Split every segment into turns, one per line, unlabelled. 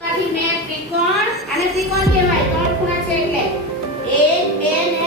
ત્રિકોણ અને ત્રિકોણ કહેવાય. ત્રણ ખૂણા છે એટલે. એક બે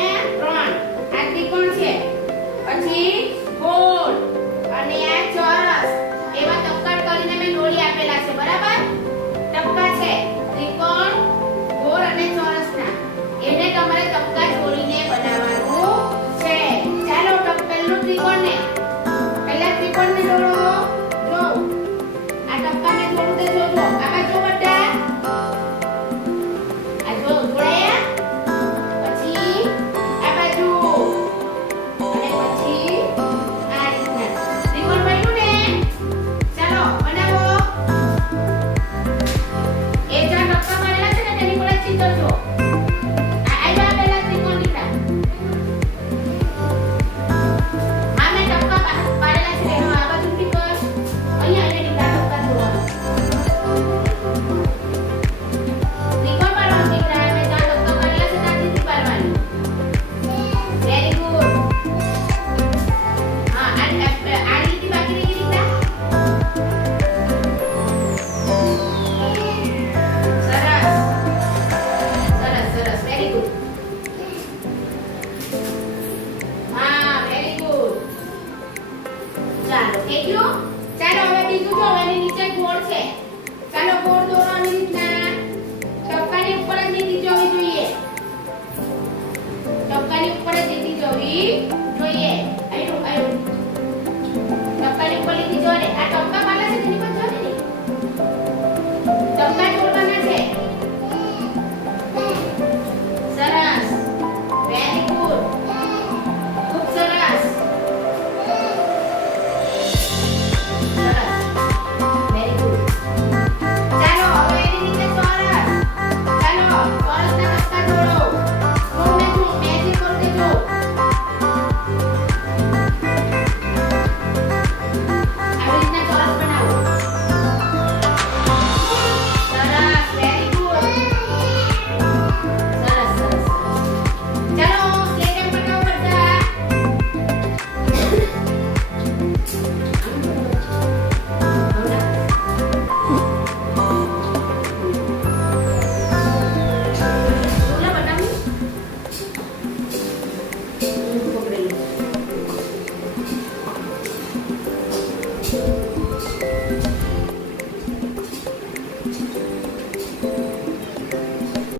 એટલું? ચાલો, હવે બીજું જો આની નીચે ગોળ છે. ચાલો, ગોળ દોરો આવી રીતના ટપકાની ઉપર જ લીટી જોવી જોઈએ. ટપકાની ઉપર જ લીટી જવી જોઈએ.